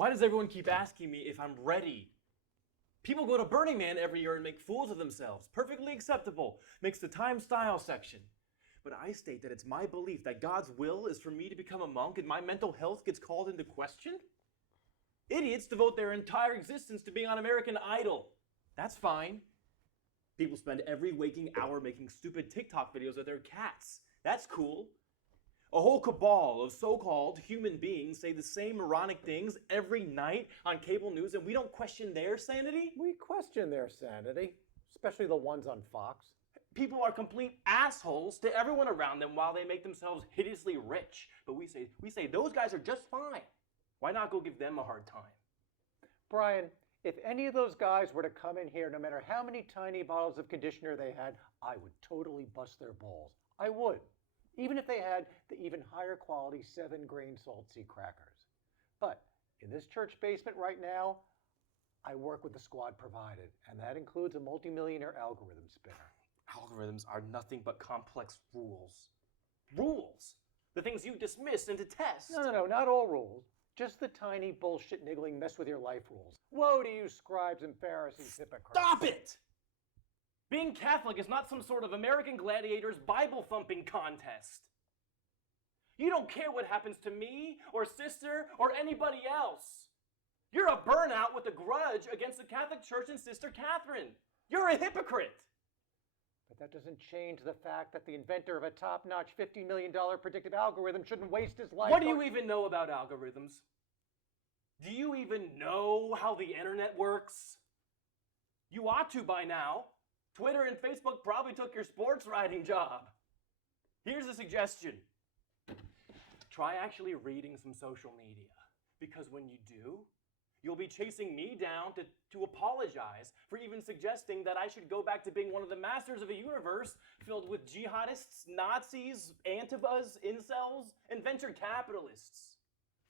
Why does everyone keep asking me if I'm ready? People go to Burning Man every year and make fools of themselves. Perfectly acceptable. Makes the Time Style section. But I state that it's my belief that God's will is for me to become a monk and my mental health gets called into question? Idiots devote their entire existence to being on American Idol. That's fine. People spend every waking hour making stupid TikTok videos of their cats. That's cool. A whole cabal of so-called human beings say the same moronic things every night on cable news, and we don't question their sanity? We question their sanity, especially the ones on Fox. People are complete assholes to everyone around them while they make themselves hideously rich. But we say those guys are just fine. Why not go give them a hard time? Brian, if any of those guys were to come in here, no matter how many tiny bottles of conditioner they had, I would totally bust their balls. I would. Even if they had the even higher quality 7-grain saltseed crackers. But in this church basement right now, I work with the squad provided, and that includes a multimillionaire algorithm spinner. Algorithms are nothing but complex rules. Rules! The things you dismiss and detest. No, not all rules. Just the tiny bullshit niggling mess with your life rules. Woe to you, scribes and Pharisees, hypocrites. Stop it! Being Catholic is not some sort of American Gladiators Bible-thumping contest. You don't care what happens to me or sister or anybody else. You're a burnout with a grudge against the Catholic Church and Sister Catherine. You're a hypocrite. But that doesn't change the fact that the inventor of a top-notch $50 million predictive algorithm shouldn't waste his life. What do you even know about algorithms? Do you even know how the internet works? You ought to by now. Twitter and Facebook probably took your sports writing job. Here's a suggestion. Try actually reading some social media. Because when you do, you'll be chasing me down to apologize for even suggesting that I should go back to being one of the masters of a universe filled with jihadists, Nazis, Antifas, incels, and venture capitalists.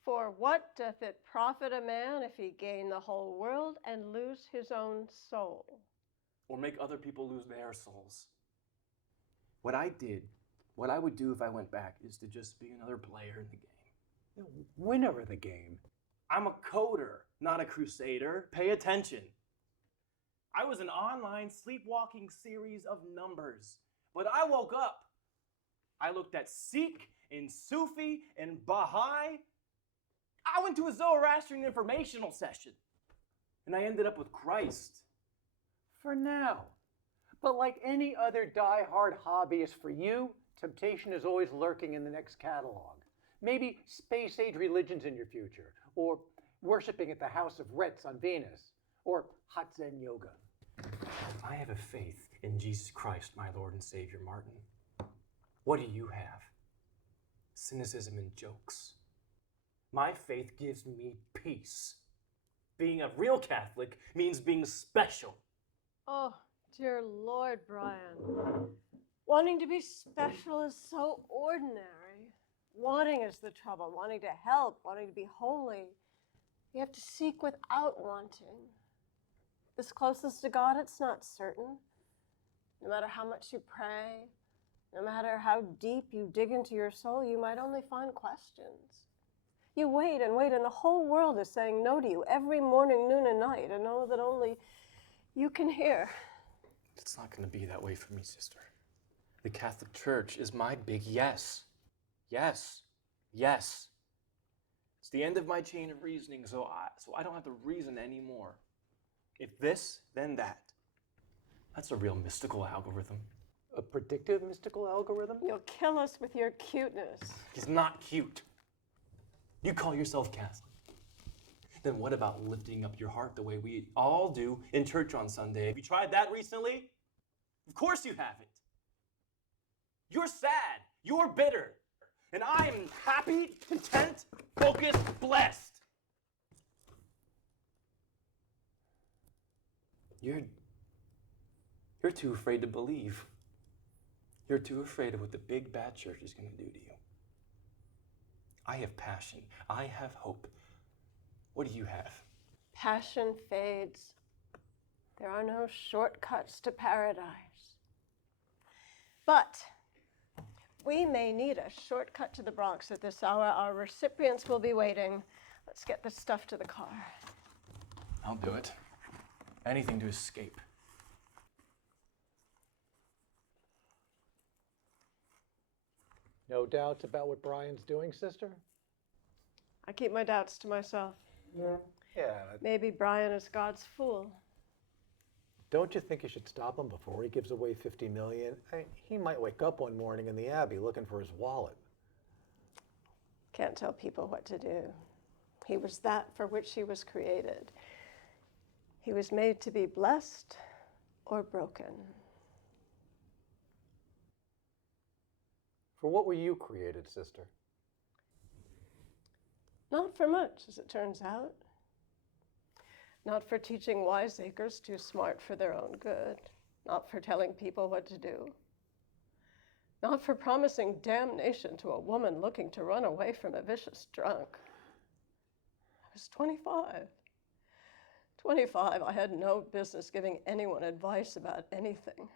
For what doth it profit a man if he gain the whole world and lose his own soul? Or make other people lose their souls. What I would do if I went back is to just be another player in the game. The winner of the game. I'm a coder, not a crusader. Pay attention. I was an online sleepwalking series of numbers. But I woke up. I looked at Sikh and Sufi and Baha'i. I went to a Zoroastrian informational session. And I ended up with Christ. For now. But like any other die-hard hobbyist for you, temptation is always lurking in the next catalog. Maybe space-age religions in your future, or worshiping at the House of Rets on Venus, or hot Zen yoga. I have a faith in Jesus Christ, my Lord and Savior, Martin. What do you have? Cynicism and jokes. My faith gives me peace. Being a real Catholic means being special. Oh, dear Lord, Brian. Wanting to be special is so ordinary. Wanting is the trouble. Wanting to help, wanting to be holy. You have to seek without wanting. This closest to God, it's not certain. No matter how much you pray, no matter how deep you dig into your soul, you might only find questions. You wait, and the whole world is saying no to you every morning, noon, and night, and know that only you can hear. It's not going to be that way for me, sister. The Catholic Church is my big yes. Yes. Yes. It's the end of my chain of reasoning, so I don't have to reason anymore. If this, then that. That's a real mystical algorithm. A predictive mystical algorithm? You'll kill us with your cuteness. He's not cute. You call yourself Catholic. Then what about lifting up your heart the way we all do in church on Sunday? Have you tried that recently? Of course you haven't. You're sad. You're bitter. And I am happy, content, focused, blessed. You're too afraid to believe. You're too afraid of what the big bad church is going to do to you. I have passion. I have hope. What do you have? Passion fades. There are no shortcuts to paradise. But we may need a shortcut to the Bronx at this hour. Our recipients will be waiting. Let's get this stuff to the car. I'll do it. Anything to escape. No doubts about what Brian's doing, sister? I keep my doubts to myself. Yeah. Maybe Brian is God's fool. Don't you think you should stop him before he gives away $50 million? He might wake up one morning in the Abbey looking for his wallet. Can't tell people what to do. He was that for which he was created. He was made to be blessed or broken. For what were you created, sister? Not for much, as it turns out. Not for teaching wiseacres too smart for their own good. Not for telling people what to do. Not for promising damnation to a woman looking to run away from a vicious drunk. I was 25. 25, I had no business giving anyone advice about anything. I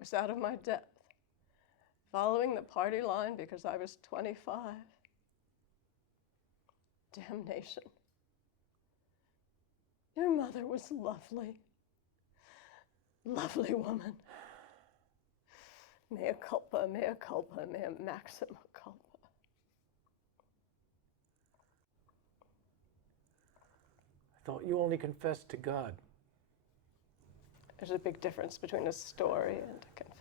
was out of my depth, following the party line because I was 25. Damnation. Your mother was lovely. Lovely woman. Mea culpa, mea culpa, mea maxima culpa. I thought you only confessed to God. There's a big difference between a story and a confession.